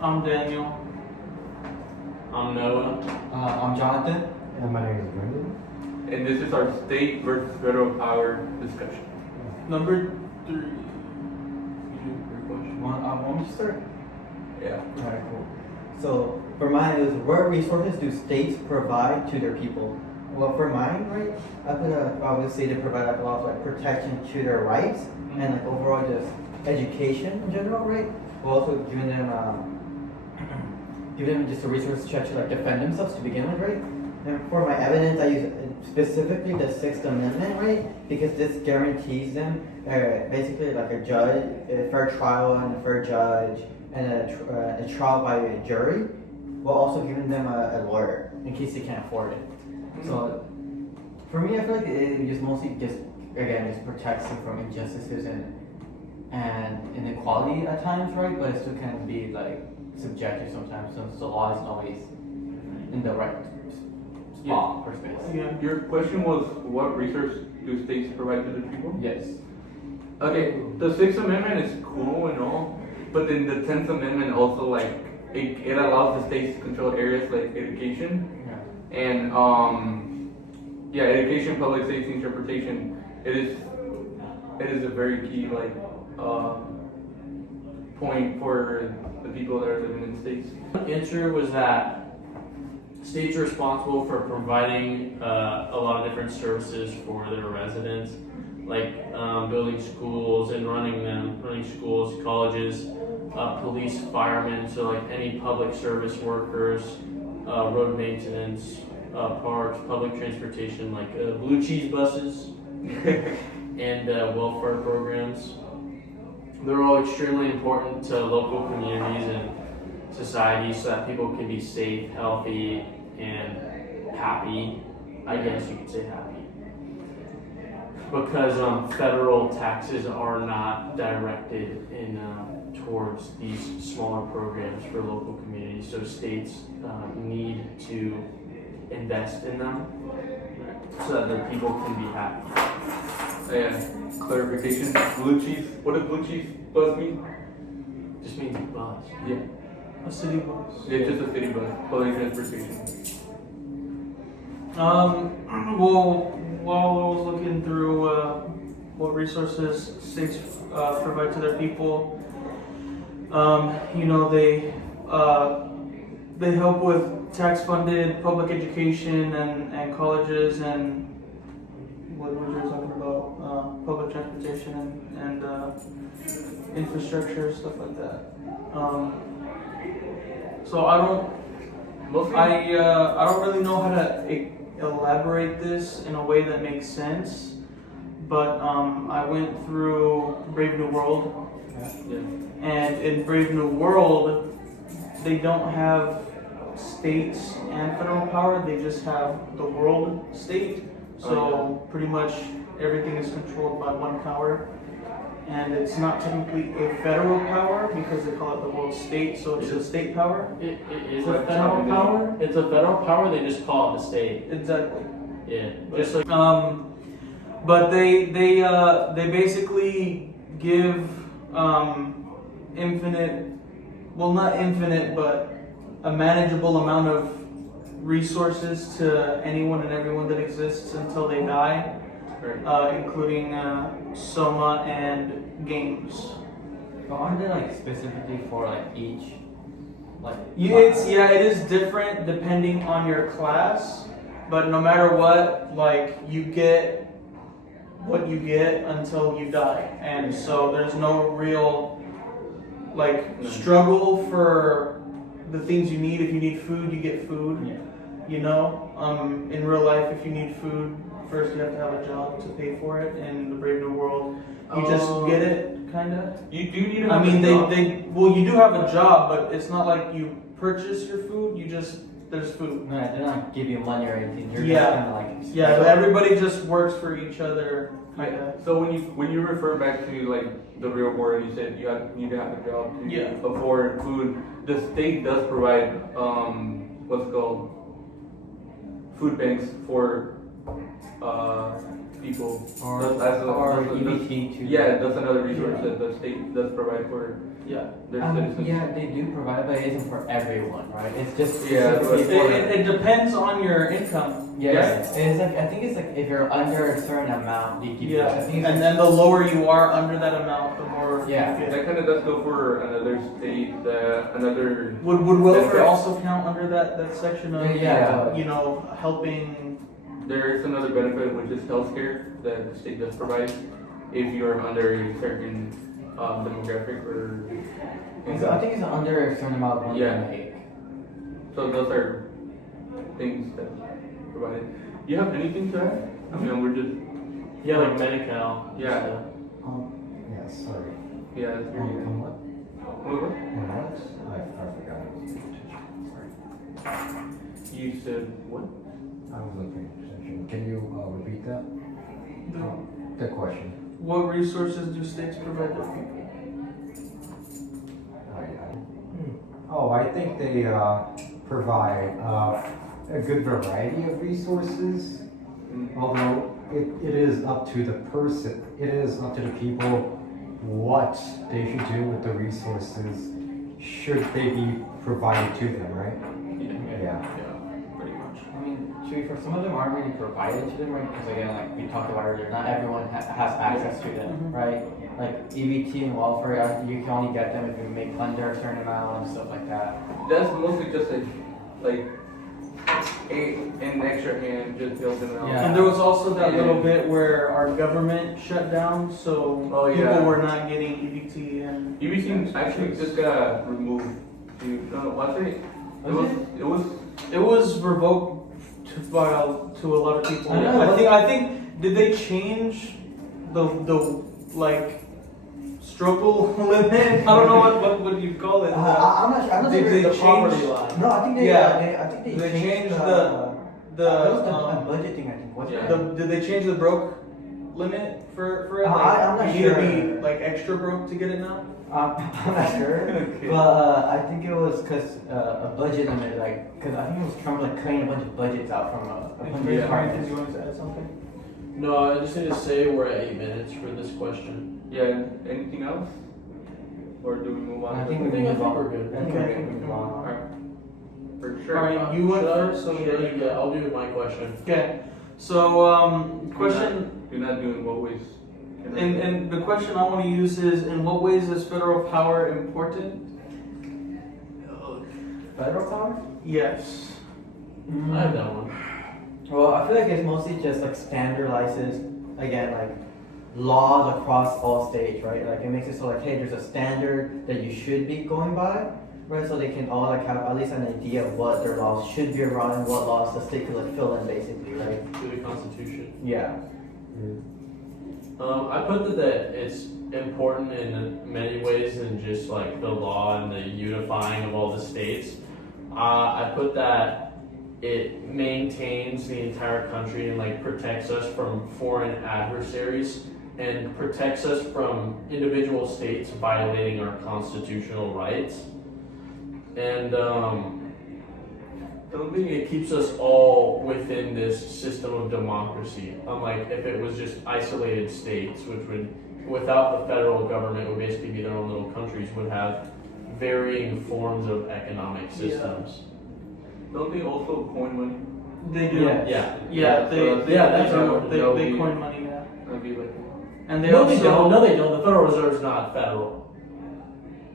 I'm Daniel. I'm Noah. I'm Jonathan. And my name is Brendan. And this is our state versus federal power discussion. Number 3. You do your question? Want me to start? Yeah. Alright, cool. So for mine, it was what resources do states provide to their people? Well, for mine, right, I'm gonna obviously they provide like a lot of like protection to their rights and like overall just education in general, right? We're also giving them just a resource to like defend themselves to begin with, right? And for my evidence, I use specifically the Sixth Amendment, right? Because this guarantees them basically like a judge, a fair trial and a fair judge, and a trial by a jury, while also giving them a lawyer in case they can't afford it. So for me, I feel like it just mostly just protects them from injustices and inequality at times, right? But it still can be like subjective sometimes since the law isn't always in the right spot or space. Yeah. Your question was, what resource do states provide to the people? Yes. Okay, the Sixth Amendment is cool and all, but then the 10th Amendment also like it allows the states to control areas like education Yeah. and education, public safety, and transportation. It is a very key like point for the people that are living in states. Answer was that states are responsible for providing a lot of different services for their residents, like building schools and running schools, colleges, police, firemen, so like any public service workers, road maintenance, parks, public transportation, like blue cheese buses, and welfare programs. They're all extremely important to local communities and societies so that people can be safe, healthy, and happy. I guess you could say happy. Because federal taxes are not directed towards these smaller programs for local communities, so states need to invest in them so that their people can be happy. Clarification, blue cheese. What does blue cheese bus mean? Just means bus. Yeah. A city bus. It's just a city bus, public transportation. Well, while I was looking through what resources states provide to their people, they help with tax-funded public education and colleges and what you were talking about, public transportation and infrastructure, stuff like that. So I don't really know how to elaborate this in a way that makes sense, but I went through Brave New World, and in Brave New World, they don't have states and federal power, they just have the world state. So pretty much everything is controlled by one power, and it's not technically a federal power because they call it the world state, so it's a state power. It is a federal power. It's a federal power. They just call it the state. Exactly. Yeah. Just like But they basically give not infinite, but a manageable amount of resources to anyone and everyone that exists until they die, including Soma and games. But aren't they like specifically for like each? It is different depending on your class, but no matter what, like you get what you get until you die, and so there's no real struggle for the things you need. If you need food, you get food. Yeah. In real life, if you need food, first you have to have a job to pay for it. In the Brave New World, you just get it, kinda. You do need to I have mean, a job. you do have a job, but it's not like you purchase your food. There's food. No, they don't give you money or anything. You're Yeah. just kind of like. Yeah, everybody just works for each other, kinda. So when you refer back to like the real world, you said you need to have a job to afford food. The state does provide what's called food banks for people. Or That's EBT too. Yeah, that's another resource that the state does provide for Yeah. their citizens. Yeah, they do provide, but it isn't for everyone, right? It's just Yeah, specifically but- for. It depends on your income. Yes, it's like, I think it's like if you're under a certain amount, they give you, I think it's And like, then the lower you are under that amount, the more Yeah. you get. That kind of does go for another state, another. Would welfare benefit. also count under that section of Yeah. you know, helping? There is another benefit, which is healthcare that the state does provide if you're under a certain demographic or. I think it's under a certain amount of money Yeah. you make. So those are things that provided. Do you have anything to add? I mean, we're just Yeah, like Medi-Cal. Yeah. stuff. Yeah, sorry. yeah. Can you come what? What? What? I forgot. Sorry. You said what? I wasn't paying attention. Can you repeat that? The question. What resources do states provide their people? Oh, I think they provide a good variety of resources. Although it is up to the person, it is up to the people what they should do with the resources should they be provided to them, right? Yeah. Pretty much. I mean, for some of them aren't really provided to them, right? Because again, like we talked about earlier, not everyone has access to them, Mhm. right? Like EBT and welfare, you can only get them if you make under a certain amount and stuff like that. That's mostly just like an extra hand just helping out. Yeah. And there was also that Yeah. little bit where our government shut down, so Oh, people yeah. were not getting EBT and. EBT actually just got removed. No, was it? It was revoked to a lot of people. I know. I think did they change the like stroke limit? I don't know what would you call it. I'm not sure. I'm not Did sure. they the change poverty line. No, I think they. Yeah. I think They changed that the was the budget thing. I think wasn't Yeah. it? did they change the broke limit for it? I'm not you need to sure. be like extra broke to get it now. I'm not sure, Okay. but I think it was because a budget limit, like, because I think it was Trump like cutting a bunch of budgets out from a bunch of Did departments. you want to add something? No, I just need to say we're at 8 minutes for this question. Yeah. Anything else? Or do we move on? I think I we think move on. we're good. I think Okay. we move on. Alright. For sure. Alright, you went Should I- first, so should I- yeah, you yeah, I'll do my question. Okay, so question, You're not doing what ways. and the question I want to use is, in what ways is federal power important? Federal power? Yes. I have that one. Well, I feel like it's mostly just like standardizes, again, like laws across all states, right? Like it makes it so like, hey, there's a standard that you should be going by, right? So they can all like have at least an idea of what their laws should be around and what laws the state could like fill in basically, right? To the Constitution. Yeah. I put that it's important in many ways than just like the law and the unifying of all the states. I put that it maintains the entire country and like protects us from foreign adversaries and protects us from individual states violating our constitutional rights. And I don't think it keeps us all within this system of democracy. Unlike if it was just isolated states, which would, without the federal government, would basically be their own little countries, would have varying forms of economic systems. Don't they also coin money? They do. Yeah. Yeah. Yeah, that's they what do. they'll They be- coin money now. That'd be like. And they No, also they don't. No, they don't. The Federal Reserve's not federal.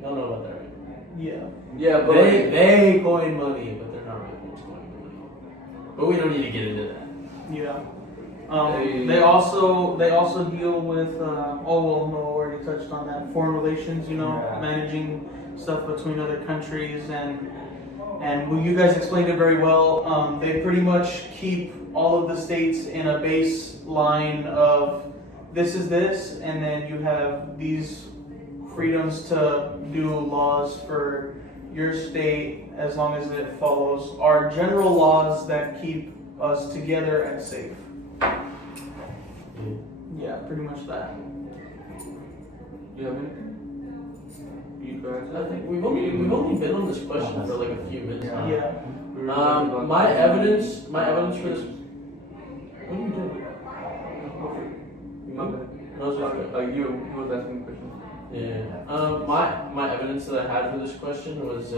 Don't know about that, right? Yeah. Yeah, but They coin money, but they're not really the ones coining money. But we don't need to get into that. Yeah. They- They also deal with Noah already touched on that, foreign relations, you know, Yeah. managing stuff between other countries and well, you guys explained it very well. They pretty much keep all of the states in a baseline of this is this, and then you have these freedoms to do laws for your state as long as it follows our general laws that keep us together and safe. Yeah, pretty much that. you have anything? You guys? I think we've only been on this question for like a few minutes now. Yeah. My evidence for this. What are you doing? Okay. You was asking questions. Yeah. My evidence that I had for this question was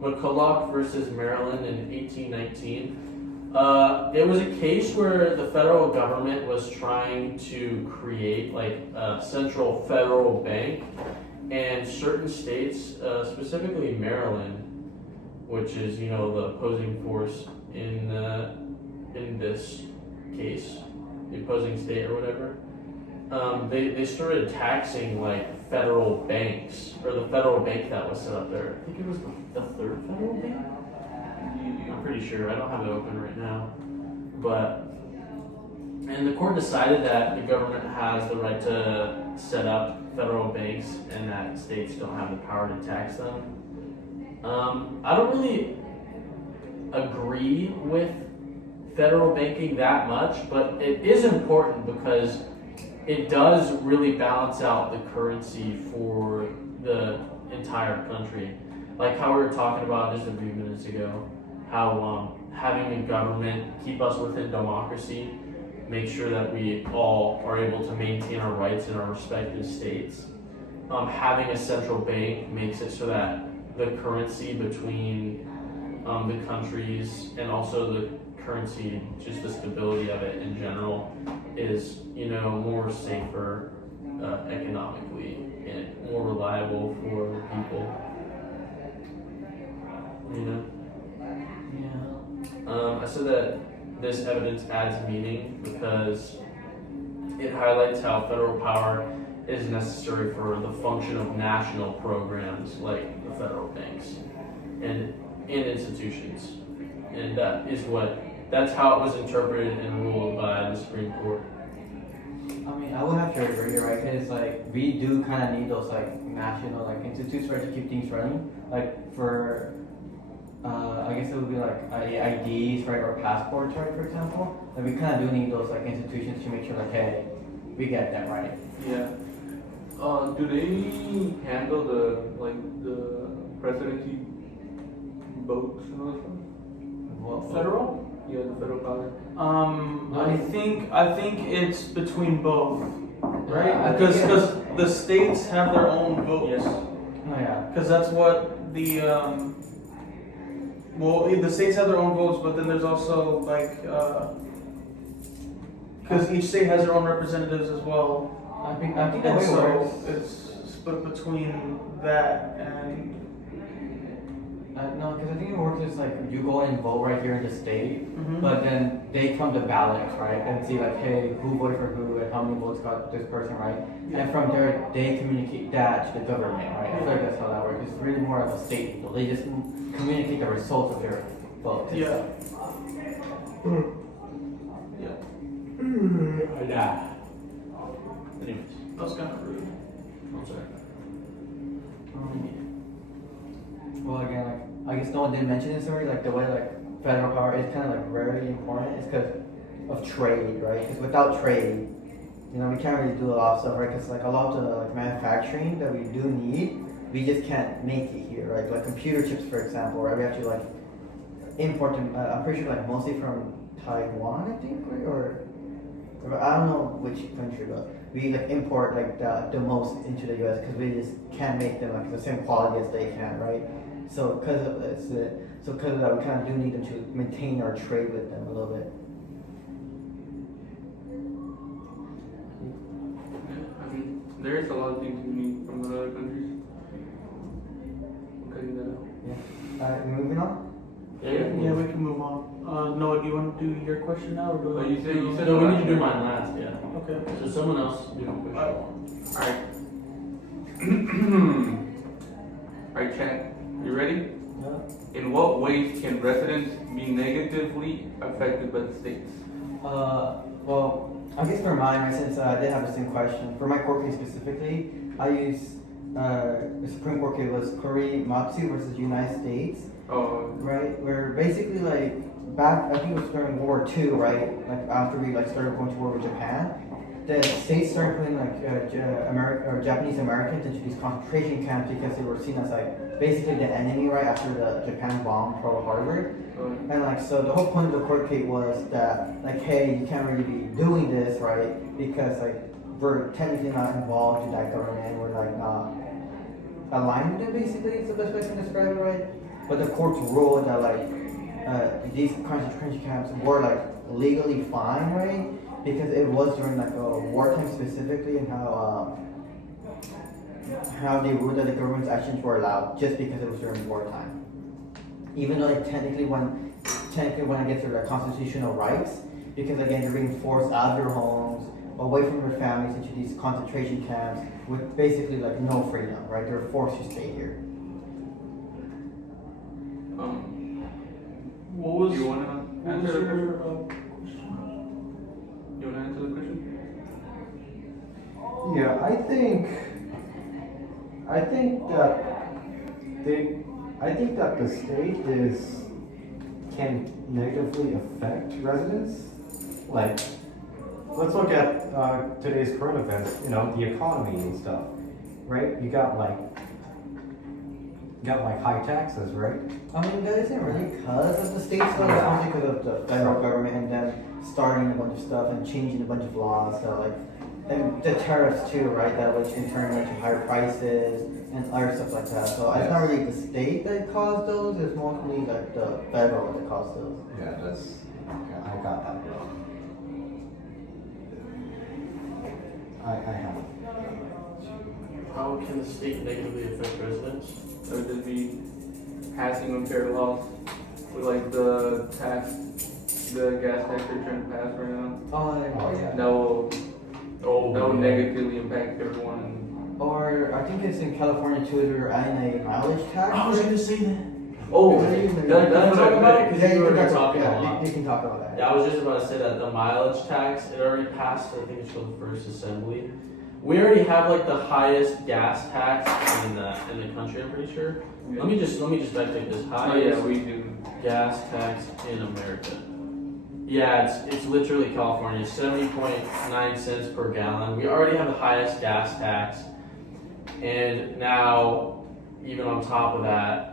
McCulloch versus Maryland in 1819. It was a case where the federal government was trying to create like a central federal bank, and certain states, specifically Maryland, which is the opposing force in this case, the opposing state or whatever. They started taxing like federal banks, or the federal bank that was set up there. I think it was the third federal bank. I'm pretty sure. I don't have it open right now, and the court decided that the government has the right to set up federal banks and that states don't have the power to tax them. I don't really agree with federal banking that much, but it is important because it does really balance out the currency for the entire country. Like how we were talking about just a few minutes ago, how having a government keep us within democracy, make sure that we all are able to maintain our rights in our respective states. Having a central bank makes it so that the currency between the countries, and also the currency, just the stability of it in general, is more safer economically and more reliable for people. I said that this evidence adds meaning because it highlights how federal power is necessary for the function of national programs like the federal banks and institutions, and that's how it was interpreted and ruled by the Supreme Court. I mean, I would have to agree, right? Because like we do kind of need those like national like institutes, right, to keep things running. Like for, I guess it would be like IDs, right, or passports, right, for example. Like we kind of do need those like institutions to make sure like, hey, we get that right. Yeah. Do they handle the presidency votes and all that stuff? Well, Federal? Yeah, the federal power. I think it's between both, right? I think Because the states have their own votes. Yes. Oh yeah. Because that's what the the states have their own votes, but then there's also like because each state has their own representatives as well. I think the And way it so works. it's split between that and No, because I think it works is like you go and vote right here in the state, Mhm. but then they come to ballots, right, and see like, hey, who voted for who and how many votes got this person, right, and from there they communicate that to the government, right. I feel like that's how that works. It's really more of a state people. They just communicate the results of their vote. yeah. Anyways, That was kind of rude. I'm sorry. Well, again, like I guess no one did mention this already. Like the way like federal power is kind of like very important is because of trade, right? Because without trade, we can't really do a lot of stuff, right? Because like a lot of the like manufacturing that we do need, we just can't make it here, right? Like computer chips, for example, right? We have to like import them. I'm pretty sure like mostly from Taiwan, I think, right? Or I don't know which country, but we like import like the most into the U.S. because we just can't make them like the same quality as they can, right? So because of this, because of that, we kind of do need them to maintain our trade with them a little bit. I mean, there is a lot of things we need from other countries. Cutting that out. Moving on. Yeah, we can move on. Noah, do you want to do your question now, or do Oh, you said No, we need to do mine last, yeah. Okay. So someone else do a question. Alright. Alright, Chad, you ready? In what ways can residents be negatively affected by the states? Well, I guess for mine, right, since I did have the same question, for my court case specifically, I used the Supreme Court case was Korematsu versus United States, Oh, right? Where basically like back, I think it was during World War II, right? Like after we like started going to war with Japan, the states started putting like Japanese Americans into these concentration camps because they were seen as like basically the enemy, right? After the Japan bombed Pearl Harbor. And like, so the whole point of the court case was that, like, hey, you can't really be doing this, right? Because like we're technically not involved in that government, we're like not aligned with it basically, it's the best way I can describe it, right? But the courts ruled that like these concentration camps were like legally fine, right? Because it was during like a wartime specifically, and how they ruled that the government's actions were allowed just because it was during wartime. Even though like technically when it gets to their constitutional rights, because again you're being forced out of your homes, away from your families into these concentration camps with basically like no freedom, right? They're forced to stay here. What was You wanna what was answer the your question? You wanna answer the question? Yeah, I think that the state can negatively affect residents. Like, let's look at today's current events. You know, the economy and stuff, right? You got like high taxes, right? I mean, that isn't really because of the states, though. It's only because of the federal government and them starting a bunch of stuff and changing a bunch of laws. So, like, and the tariffs too, right? That which in turn led to higher prices and other stuff like that. So it's not really the state that caused those. It's mostly like the federal that caused those. Yeah, I got that. I have it. How can the state negatively affect residents? That would just be passing unfair laws with like the gas tax they're trying to pass right now. Oh yeah. That will negatively impact everyone. Or I think it's in California too. They're adding a mileage tax. I was gonna say that. Oh, Can that's talk what about I it? meant. Yeah, you You can were talk talking about a lot. you can talk about that. Yeah, I was just about to say that the mileage tax, it already passed, I think it's for the first assembly. We already have like the highest gas tax in the country, I'm pretty sure. Let me just back take this. Oh yeah, Highest we do. gas tax in America. Yeah, it's literally California, 70.9 cents per gallon. We already have the highest gas tax. And now, even on top of that,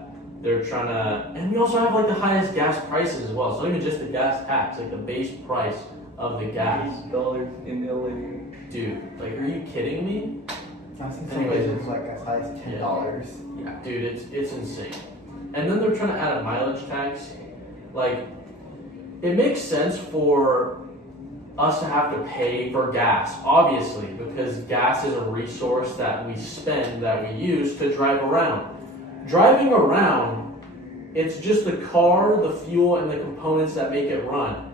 they're trying to, and we also have like the highest gas prices as well. So not even just the gas tax, like the base price of the gas. $8 in LA. Dude, like, are you kidding me? I've seen some Anyways. places like as high as $10. Yeah, dude, it's insane. And then they're trying to add a mileage tax. Like, it makes sense for us to have to pay for gas, obviously, because gas is a resource that we spend, that we use to drive around. Driving around, it's just the car, the fuel, and the components that make it run.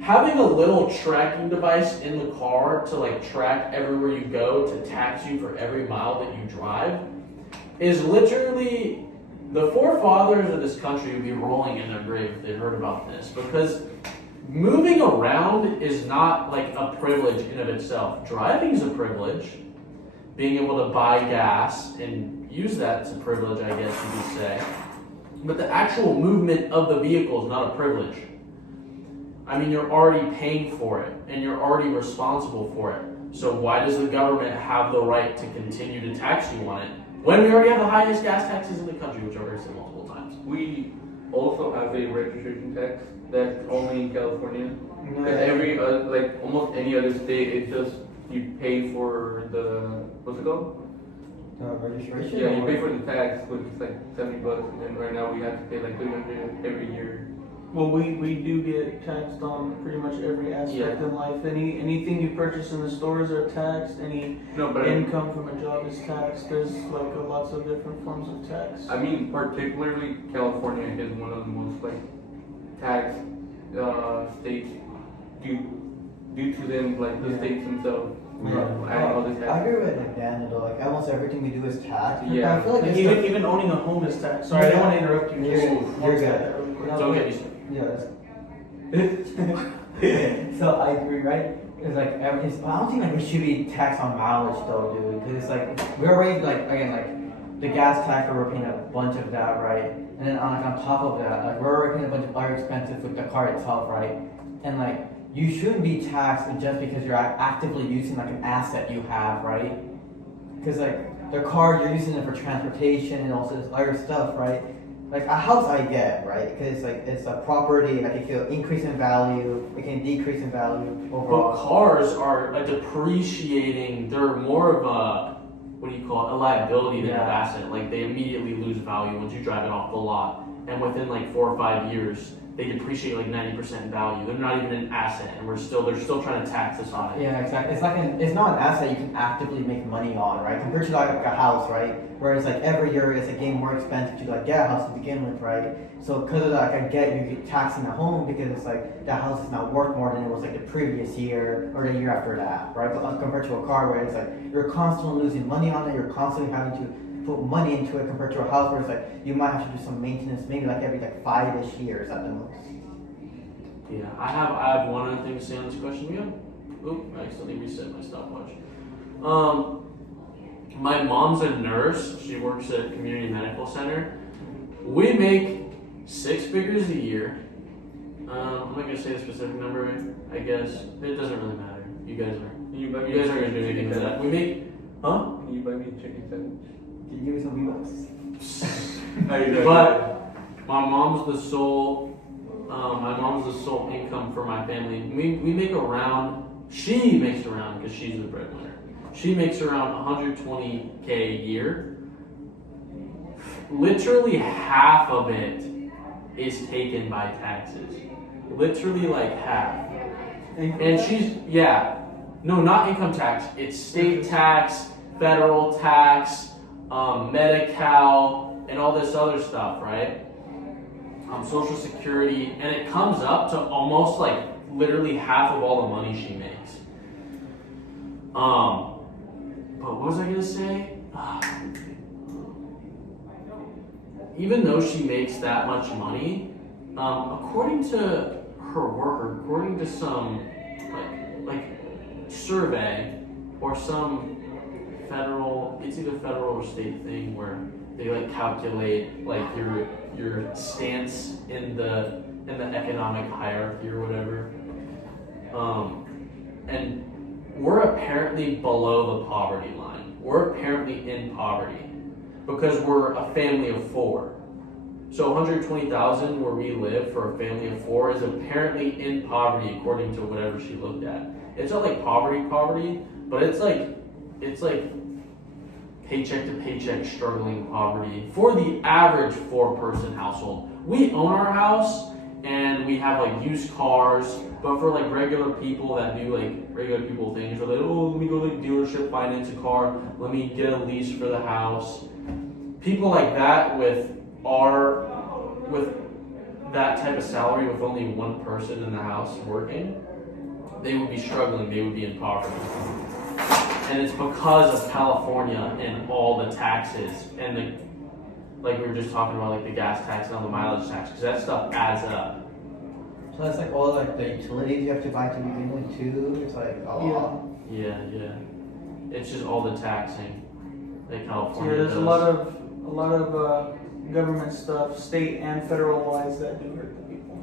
Having a little tracking device in the car to like track everywhere you go, to tax you for every mile that you drive, is literally, the forefathers of this country would be rolling in their grave if they heard about this, because moving around is not like a privilege in of itself. Driving is a privilege. Being able to buy gas and use that as a privilege, I guess you could say. But the actual movement of the vehicle is not a privilege. I mean, you're already paying for it, and you're already responsible for it. So why does the government have the right to continue to tax you on it, when we already have the highest gas taxes in the country, which I've already said multiple times? We also have a registration tax that's only in California. Because every like almost any other state, it's just you pay for the what's it called? Registration? Yeah, you or- pay for the tax, which is like $70, and then right now we have to pay like $300 every year. Well, we do get taxed on pretty much every aspect Yeah. in life. Anything you purchase in the stores are taxed. Any No, but income from a job is taxed. There's like lots of different forms of tax. I mean, particularly California is one of the most like taxed states due to them, like the Yeah. states themselves. Yeah. Adding all this I tax. agree with like Daniel though. Like almost everything we do is taxed. Yeah. I feel like Like, it's even owning a home is taxed. Sorry, I don't want to interrupt you. Just You're want to say good. that really quick. Don't get me started. Yeah. So I agree, right? It's like everything. I don't think like we should be taxed on mileage though, dude. Because it's like we're already like again like the gas tax, we're paying a bunch of that, right? And then on top of that, like we're already paying a bunch of other expenses with the car itself, right? And like you shouldn't be taxed just because you're actively using like an asset you have, right? Because like the car, you're using it for transportation and also this other stuff, right? like a house I get, right? Because like it's a property, like it can increase in value, it can decrease in value But overall. cars are a depreciating. They're more of a, what do you call it, a liability than an Yeah. asset. Like they immediately lose value once you drive it off the lot, and within like 4 or 5 years, they depreciate like 90% in value. They're not even an asset, and they're still trying to tax us on it. Yeah, exactly. It's not an asset you can actively make money on, right? Compared to like a house, right? Where it's like every year it's like getting more expensive to like get a house to begin with, right? So because of that, like you get taxing the home because it's like that house is now worth more than it was like the previous year or the year after that, right? But compared to a car where it's like you're constantly losing money on it, you're constantly having to put money into it compared to a house where it's like you might have to do some maintenance maybe like every like 5-ish years at the most. Yeah, I have one other thing to say on this question. We have, I accidentally reset my stopwatch. My mom's a nurse. She works at a community medical center. We make 6 figures a year. I'm not gonna say the specific number. I guess it doesn't really matter. You guys aren't gonna do anything with that. We make, huh? Can you buy me a chicken sandwich? Can you give me some V-Bucks? But my mom's the sole income for my family. We make around, she makes around, because she's the breadwinner, she makes around 120K a year. Literally half of it is taken by taxes. Literally like half. And she's, no, not income tax. It's state tax, federal tax, Medi-Cal, and all this other stuff, right? Social Security, and it comes up to almost like literally half of all the money she makes. But what was I gonna say? Even though she makes that much money, according to her work, or according to some like survey or some federal, it's either federal or state thing where they like calculate like your stance in the economic hierarchy or whatever. And we're apparently below the poverty line. We're apparently in poverty because we're a family of 4. So 120,000 where we live for a family of 4 is apparently in poverty according to whatever she looked at. It's not like poverty, but it's like paycheck to paycheck struggling poverty for the average 4-person household. We own our house and we have like used cars, but for like regular people that do like regular people things, we're like, oh, let me go to the dealership, finance a car, let me get a lease for the house. People like that with that type of salary with only 1 person in the house working, they would be struggling, they would be in poverty. And it's because of California and all the taxes and like we were just talking about, like the gas tax and all the mileage tax, because that stuff adds up. So that's like all like the utilities you have to buy to begin with too. It's like Yeah. It's just all the taxing that California there's does. a lot of government stuff, state and federal wise, that do hurt the people.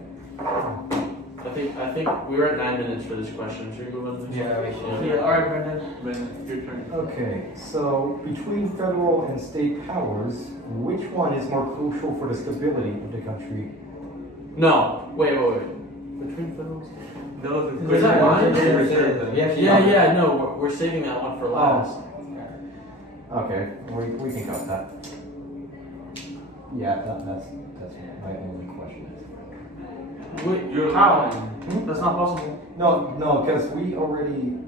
I think we were at 9 minutes for this question. Should we move on to this? Yeah, we should. Yeah, all right, Brendan. Ben, your turn. Okay, so between federal and state powers, which one is more crucial for the stability of the country? No, wait. Between federal and state. No, the Was that mine? Yeah. No, we're saving that one for last. Okay, we can cut that. Yeah, that's my only question. Wait, You're How? lying. That's not possible. No, because we already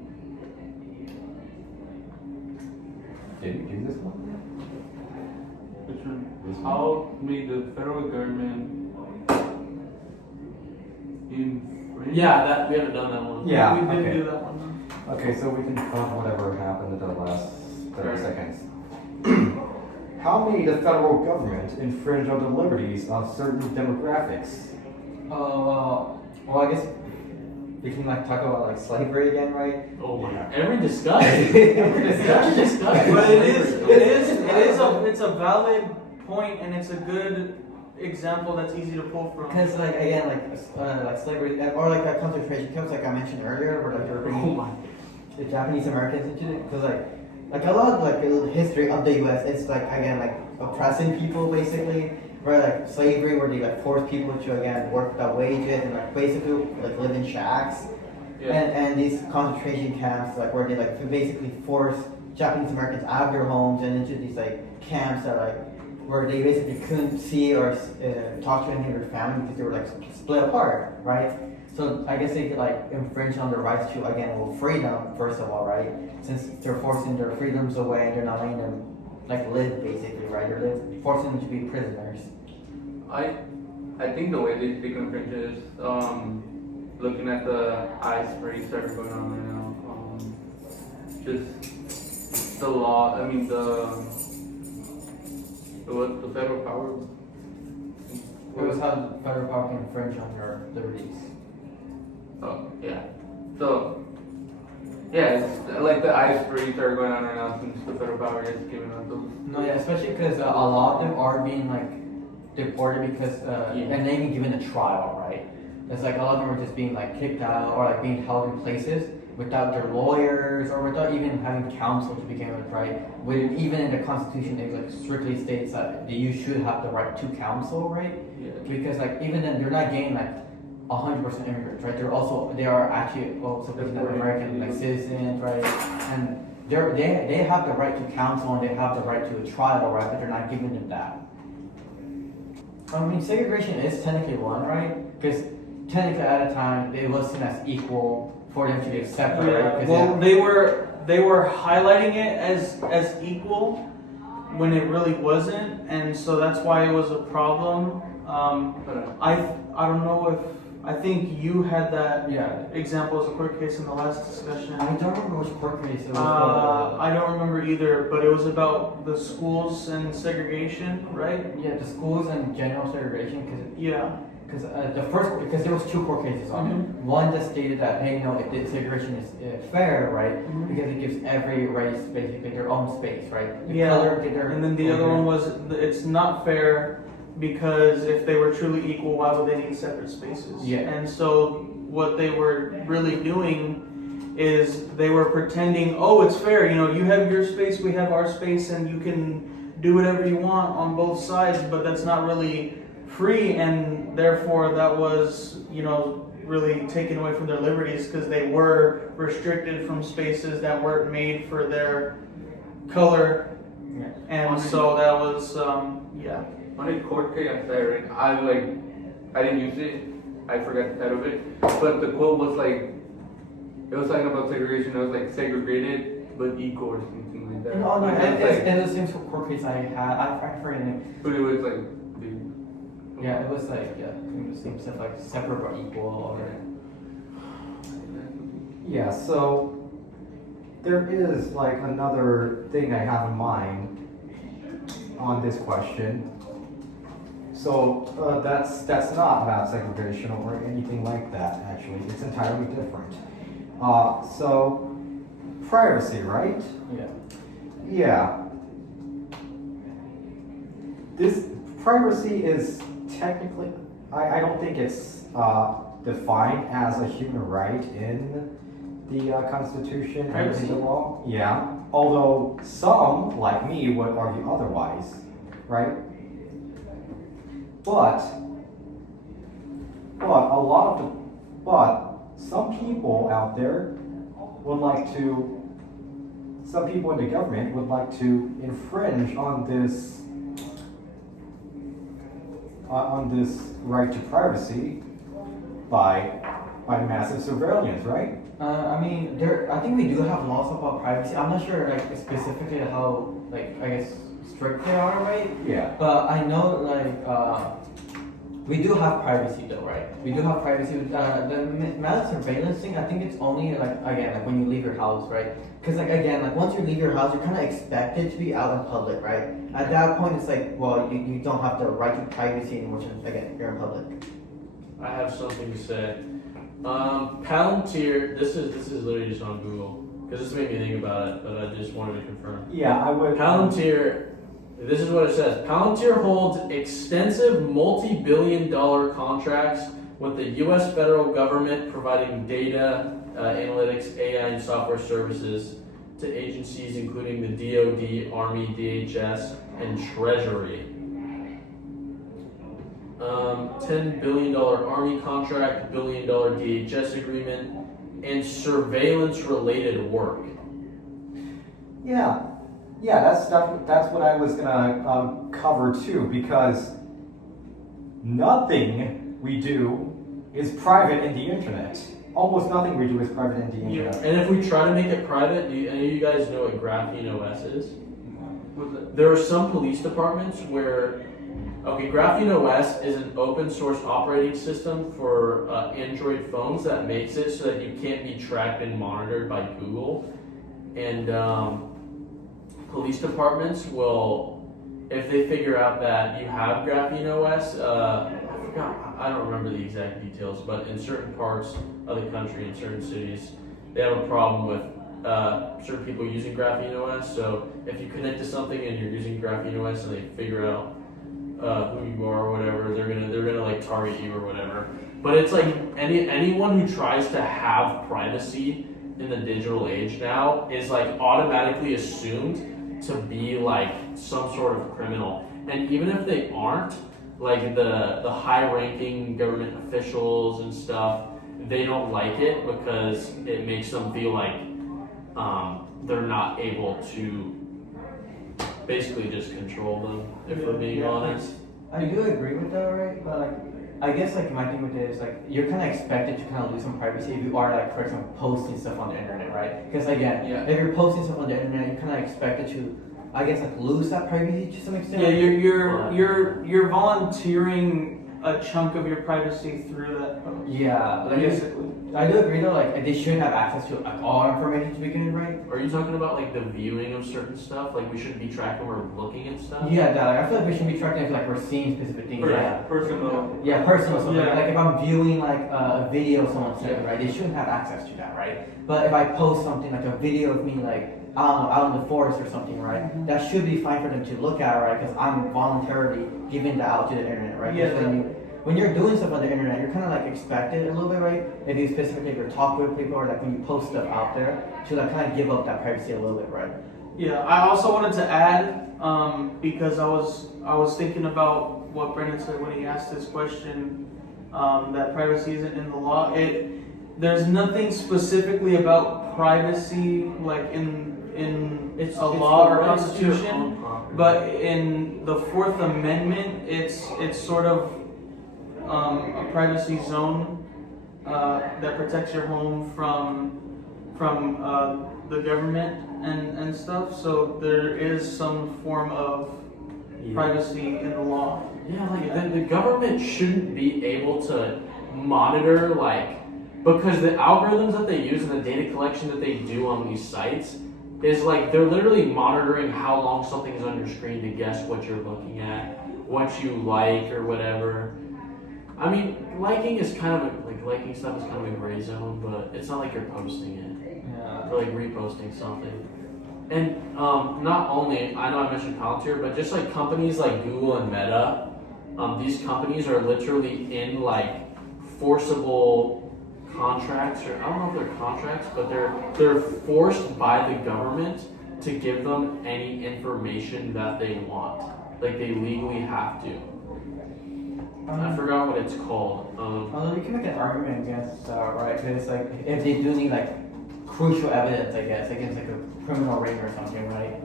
did we do this one? Which one? This one? How may the federal government infringe? Yeah, we haven't done that one. Yeah, We didn't okay. do that one. Okay, so we can cut whatever happened in the last 30 Sure. seconds. How may the federal government infringe on the liberties of certain demographics? well, I guess we can like talk about like slavery again, right? Oh my god. Every discussion. But it's a valid point and it's a good example that's easy to pull from. Because like again, like slavery or like concentration camps, like I mentioned earlier, where like they were bringing the Japanese Americans into it. Because like a lot of like the history of the U.S. it's like again like oppressing people basically, where like slavery, where they like force people to again work without wages and like basically like live in shacks. Yeah. And these concentration camps, like where they like basically force Japanese Americans out of their homes and into these like camps that like where they basically couldn't see or talk to any of their family because they were like split apart, right? So I guess they could like infringe on their rights to again, well, freedom first of all, right? Since they're forcing their freedoms away and they're not letting them like live basically, right? They're forcing them to be prisoners. I think the way they can infringe is looking at the ice freeze that are going on right now. Just the law. I mean the federal power. It was how the federal power can infringe on your liberties. Oh yeah. So yeah, it's like the ice freeze that are going on right now since the federal power is giving us those. No, yeah, especially because a lot of them are being like deported because and they even given a trial, right? It's like a lot of them are just being like kicked out or like being held in places without their lawyers or without even having counsel to begin with, right? When even in the Constitution, it like strictly states that you should have the right to counsel, right? Yeah. Because like even then they're not getting like 100% immigrants, right? They are actually also American like citizens, right? And they have the right to counsel and they have the right to a trial, right? But they're not giving them that. I mean, segregation is technically one, right? Because technically at a time it was seen as equal for them to be accepted, right? Well, they were highlighting it as equal when it really wasn't, and so that's why it was a problem. I don't know if I think you had that example as a court case in the last discussion. I don't remember which court case it was. I don't remember either, but it was about the schools and segregation, right? Yeah, the schools and general segregation, because because there was two court cases on it. One that stated that hey, no, if the segregation is fair, right? Because it gives every race basically their own space, right? The color get their and then the other one was it's not fair because if they were truly equal, why would they need separate spaces? Yeah. And so what they were really doing is they were pretending, oh, it's fair. You know, you have your space, we have our space, and you can do whatever you want on both sides. But that's not really free, and therefore that was, you know, really taken away from their liberties because they were restricted from spaces that weren't made for their color. Yeah. And so that was, On a court case I read, I didn't use it. I forgot the title of it. But the quote was like, it was talking about segregation. It was like segregated but equal or something like that. No, Like, it was it's like- the same court case I had. I forget the name. But it was like, dude. Yeah, it was like it was same stuff like separate but equal or. Yeah, so there is like another thing I have in mind on this question. So that's not about segregation or anything like that. Actually, it's entirely different. So privacy, right? Yeah. Yeah. This privacy is technically, I don't think it's defined as a human right in the Constitution and Privacy? in the law. Yeah. Although some, like me, would argue otherwise, right? But some people out there would like to, some people in the government would like to infringe on this right to privacy by massive surveillance, right? I mean, I think we do have laws about privacy. I'm not sure, like specifically how, like I guess strict they are, right? Yeah. But I know, like, we do have privacy, though, right? We do have privacy. The mass surveillance thing, I think it's only like again, like when you leave your house, right? Because like again, like once you leave your house, you're kind of expected to be out in public, right? At that point, it's like, well, you don't have the right to privacy anymore. Since again, you're in public. I have something to say. Palantir. This is literally just on Google because this made me think about it, but I just wanted to confirm. Yeah, I would. Palantir. This is what it says. Palantir holds extensive multi-billion-dollar contracts with the U.S. federal government, providing data, analytics, AI, and software services to agencies including the DoD, Army, DHS, and Treasury. $10 billion Army contract, $1 billion DHS agreement, and surveillance-related work. Yeah, that's what I was gonna cover too, because nothing we do is private in the internet. Almost nothing we do is private in the internet. And if we try to make it private, do any of you guys know what Graphene OS is? There are some police departments where, okay, Graphene OS is an open source operating system for Android phones that makes it so that you can't be tracked and monitored by Google. And police departments will, if they figure out that you have Graphene OS, I don't remember the exact details, but in certain parts of the country, in certain cities, they have a problem with certain people using Graphene OS. So if you connect to something and you're using Graphene OS and they figure out who you are or whatever, they're gonna like target you or whatever. But it's like anyone who tries to have privacy in the digital age now is like automatically assumed to be like some sort of criminal. And even if they aren't, like the high-ranking government officials and stuff, they don't like it because it makes them feel like they're not able to basically just control them, if we're being honest. I do agree with that, right? But like, I guess like my thing with it is like you're kind of expected to kind of lose some privacy if you are like, for example, posting stuff on the internet, right? Because again, if you're posting stuff on the internet, you're kind of expected to, I guess, like lose that privacy to some extent. Yeah, you're volunteering a chunk of your privacy through that post. Yeah, like Basically. I do agree though, like they should have access to like all information to begin with, right? Are you talking about like the viewing of certain stuff? Like we shouldn't be tracking or looking at stuff? Yeah, that, like, I feel like we shouldn't be tracking if like we're seeing specific things. Personal. Yeah, personal stuff. Yeah. Like if I'm viewing like a video someone sent, right? They shouldn't have access to that, right? But if I post something like a video of me like I don't know, out in the forest or something, right? That should be fine for them to look at, right? Because I'm voluntarily giving that out to the internet, right? 'Cause Yeah. when you're doing stuff on the internet, you're kind of like expected a little bit, right? Maybe specifically if you're talking with people or like when you post stuff out there, to like kind of give up that privacy a little bit, right? Yeah, I also wanted to add, because I was thinking about what Brendan said when he asked this question, that privacy isn't in the law. There's nothing specifically about privacy like in It's a law the or rights to your constitution, own property. but in the Fourth Amendment, it's sort of a privacy zone that protects your home from the government and stuff. So there is some form of privacy in the law. Yeah, like the government shouldn't be able to monitor, like, because the algorithms that they use and the data collection that they do on these sites is like they're literally monitoring how long something is on your screen to guess what you're looking at, what you like or whatever. I mean, liking is kind of liking stuff is kind of a gray zone, but it's not like you're posting it Yeah. or like reposting something. And not only, I know I mentioned Palantir, but just like companies like Google and Meta, these companies are literally in like forcible contracts, or I don't know if they're contracts, but they're forced by the government to give them any information that they want. Like they legally have to. I forgot what it's called. Although you can make an argument against, right? Because like if they do need like crucial evidence, I guess, against like a criminal ring or something, right?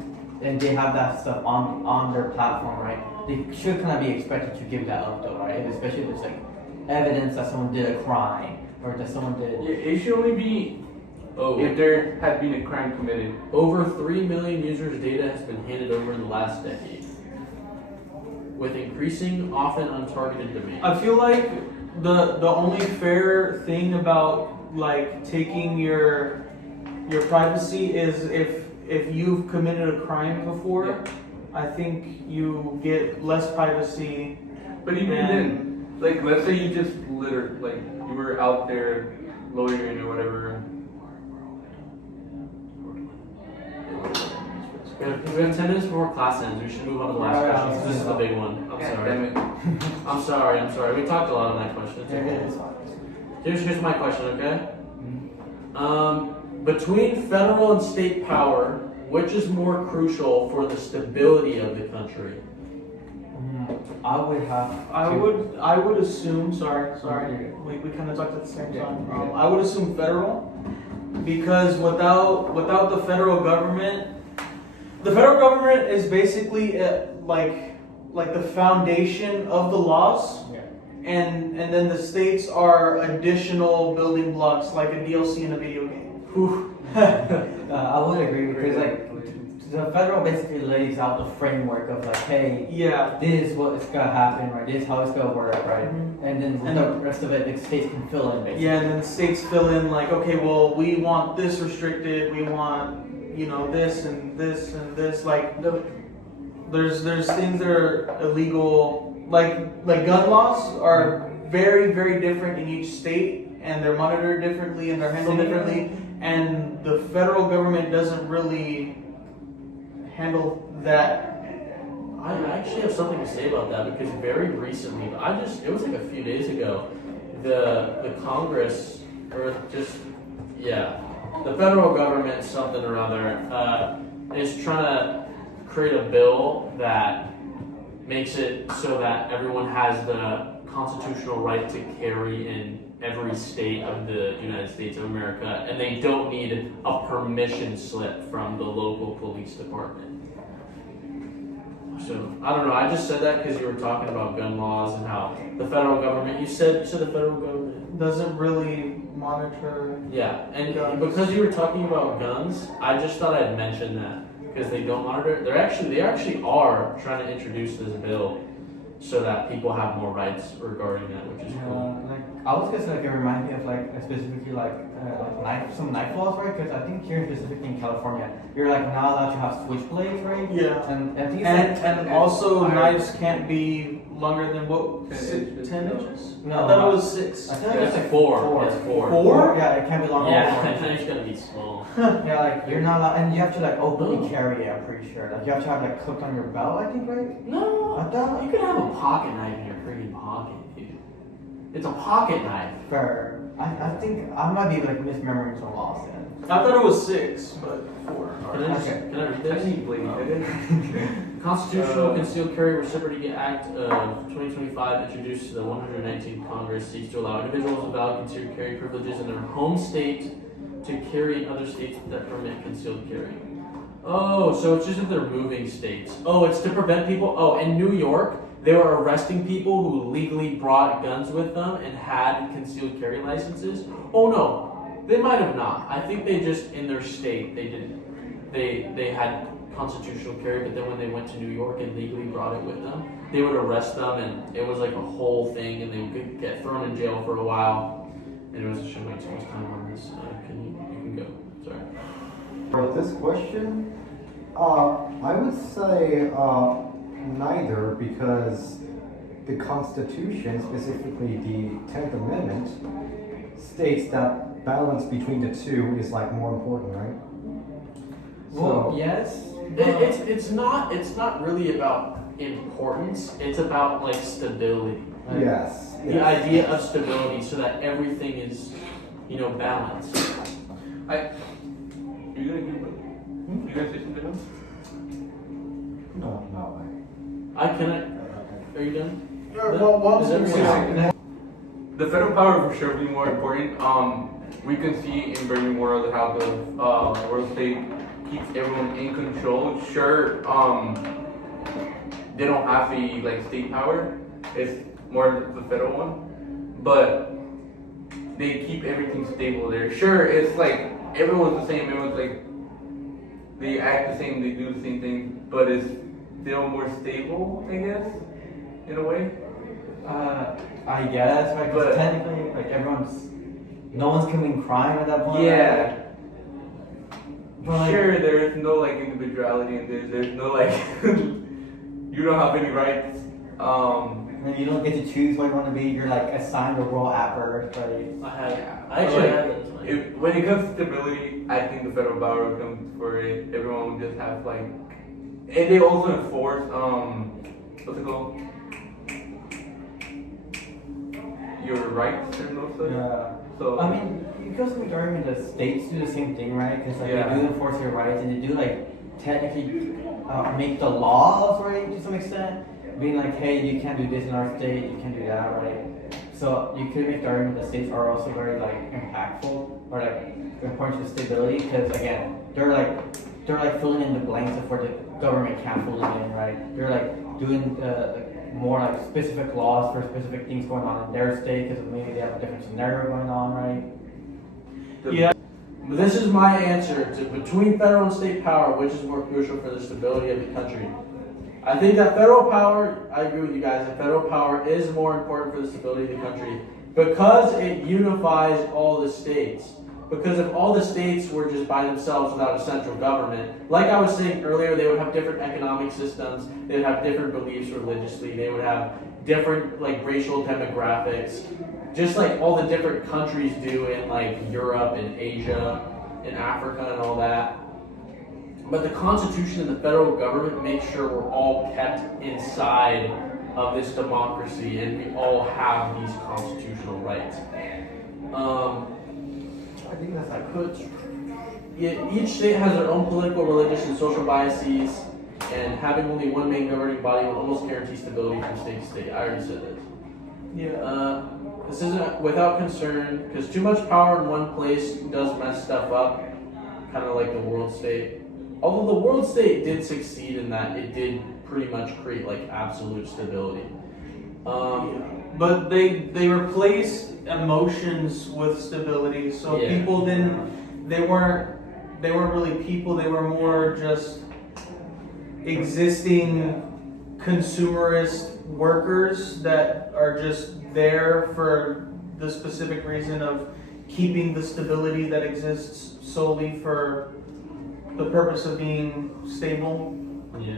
And they have that stuff on their platform, right? They should kind of be expected to give that up, though, right? Especially if there's like evidence that someone did a crime or that someone did. Yeah, it should only be if there had been a crime committed. Over 3 million users' data has been handed over in the last decade, with increasing, often untargeted demand. I feel like the only fair thing about like taking your privacy is if you've committed a crime before. Yeah. I think you get less privacy. But even And- then, like let's say you just like you were out there lawyering or whatever. We have 10 minutes before class ends. We should move on to the last Yeah, question. 'Cause this is the big one. I'm God sorry. damn it. I'm sorry. We talked a lot on that question. It's okay. Here's my question, okay? Between federal and state power, which is more crucial for the stability of the country? I would have. I would assume. Sorry. We kind of talked at the same time. I would assume federal, because without the federal government is basically like the foundation of the laws. Yeah. And then the states are additional building blocks, like a DLC in a video game. I would agree because like the federal basically lays out the framework of like, hey, Yeah. this is what's gonna happen, right? This is how it's gonna work, right? Mhm. And then And the rest of it, the states can fill in basically. Yeah, and then states fill in like, okay, well, we want this restricted, we want, this and this and this. Like, there's things that are illegal, like gun laws are very, very different in each state, and they're monitored differently and they're handled differently. And the federal government doesn't really handle that. I actually have something to say about that because very recently, it was like a few days ago, the Congress, or just, yeah, the federal government, something or other, is trying to create a bill that makes it so that everyone has the constitutional right to carry in every state of the United States of America, and they don't need a permission slip from the local police department. So, I don't know, I just said that because you were talking about gun laws and how the federal government, you said the federal government Doesn't really monitor. yeah, and Guns. because you were talking about guns, I just thought I'd mention that because they don't monitor. They actually are trying to introduce this bill so that people have more rights regarding that, which is cool. Like I was gonna say, like, it reminded me of like specifically like some knife laws, right? Because I think here specifically in California, you're like not allowed to have switchblades, right? Yeah. And I think it's And also knives can't be longer than what? 10 inches? No. I thought it was 6. I think it's It's like four. It's four. Four? Yeah, it can't be longer. Yeah, than 4 it's inches. gonna be small. Yeah, like you're not allowed, and you have to like openly carry it. I'm pretty sure. Like you have to have like hooked on your belt. I think, right? No, I thought you could have a pocket knife in your freaking pocket, dude. It's a pocket knife. for. I think I might be like misremembering some laws then. I thought it was 6, but 4. Can I, just, Okay. can I read I this? need blade. Constitutional Concealed Carry Reciprocity Act of 2025, introduced to the 119th Congress, seeks to allow individuals with valid concealed carry privileges in their home state to carry in other states that permit concealed carry. Oh, so it's just if they're moving states. Oh, it's to prevent people. Oh, in New York, they were arresting people who legally brought guns with them and had concealed carry licenses. Oh no, they might have not. I think they just in their state they didn't. They had constitutional carry, but then when they went to New York and legally brought it with them, they would arrest them, and it was like a whole thing, and they would get thrown in jail for a while. And it was shouldn't waste too much time on this. You can go. Sorry. For this question, I would say neither, because the Constitution, specifically the 10th Amendment, states that balance between the two is like more important, right? Well, yes. It's not really about importance. It's about like stability. Like, Yes. The idea of stability, so that everything is, balanced. You gonna say something else? No. Are you done? Well, Is everyone- The federal power for sure be more important. We can see in Berlin World how the world state keeps everyone in control. Sure, they don't have the state power. It's more the federal one, but they keep everything stable there. Sure, it's like everyone's the same. Everyone's like they act the same, they do the same thing, but it's still more stable, I guess, in a way. I guess, right? Because But- technically, like no one's committing crime at that point. Yeah. Right? But, like, Sure, there is no individuality in this. There's no you don't have any rights. And you don't get to choose what you want to be. You're like assigned a role at birth, right? I actually have it. When it comes to stability, I think the federal power will come for it. Everyone will just have and they also enforce what's it called? Your rights and those stuff. Yeah. So I mean, because majority of the states do the same thing, right? Because Yeah. they do enforce your rights, and they do technically make the laws, right, to some extent, being like, hey, you can't do this in our state, you can't do that, right? So you could make the argument that states are also very like impactful or like important to stability because again, they're like filling in the blanks of where the government can't fill it in, right? They're like doing more like specific laws for specific things going on in their state because maybe they have a different scenario going on, right? Yeah. This is my answer to between federal and state power, which is more crucial for the stability of the country. I think that federal power, I agree with you guys, that federal power is more important for the stability of the country because it unifies all the states. Because if all the states were just by themselves without a central government, like I was saying earlier, they would have different economic systems, they would have different beliefs religiously, they would have different like racial demographics, just like all the different countries do in like Europe and Asia and Africa and all that. But the Constitution and the federal government make sure we're all kept inside of this democracy and we all have these constitutional rights. I think that's like Each state has their own political, religious, and social biases, and having only one main governing body will almost guarantee stability from state to state. I already said this. Yeah. This isn't without concern, because too much power in one place does mess stuff up, kind of like the world state. Although the world state did succeed in that, it did pretty much create like absolute stability. But they replaced emotions with stability. So Yeah. people they weren't really people, they were more just existing consumerist workers that are just there for the specific reason of keeping the stability that exists solely for the purpose of being stable Yeah.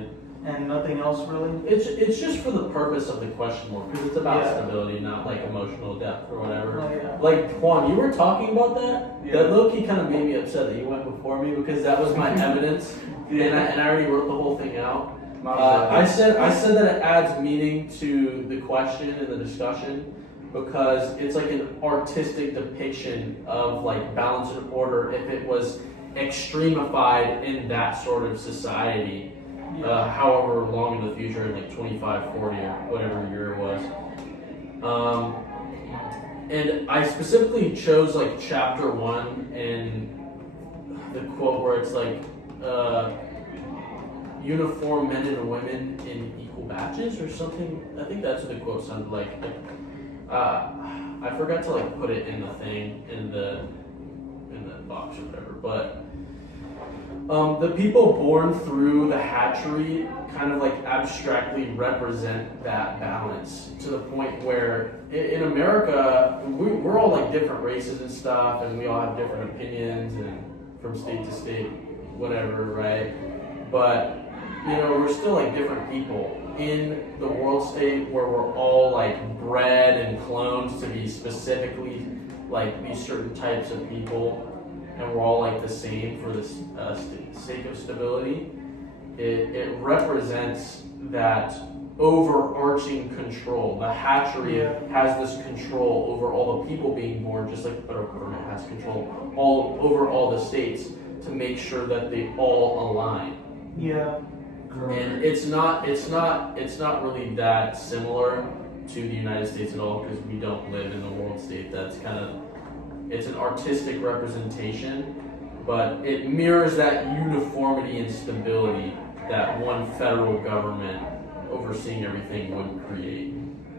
and nothing else really. It's just for the purpose of the question mark, because it's about Yeah. stability, not like emotional depth or whatever. Oh, yeah. Like Juan, you were talking about that. Yeah. That low-key kind of made me upset that you went before me because that was my evidence, and I already wrote the whole thing out. I said that it adds meaning to the question and the discussion because it's like an artistic depiction of like balance and order if it was extremified in that sort of society. However long in the future, in like 25, 40, or whatever year it was. And I specifically chose like chapter 1 and the quote where it's like, uniform men and women in equal batches or something. I think that's what the quote sounded like. I forgot to like put it in the thing, in the box or whatever, but the people born through the hatchery kind of like abstractly represent that balance to the point where in America, we're all like different races and stuff, and we all have different opinions and from state to state, whatever, right? But, you know, we're still like different people. In the world state where we're all like bred and cloned to be specifically like these certain types of people, and we're all like the same for the sake of stability, it represents that overarching control. The hatchery has this control over all the people being born, just like the federal government has control over all the states to make sure that they all align. Yeah. And it's not really that similar to the United States at all because we don't live in the world state. That's kind of, it's an artistic representation, but it mirrors that uniformity and stability that one federal government overseeing everything would create.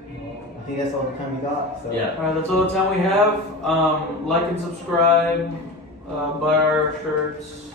I think that's all the time we got. So. Yeah. Alright, that's all the time we have. Like and subscribe, buy our shirts.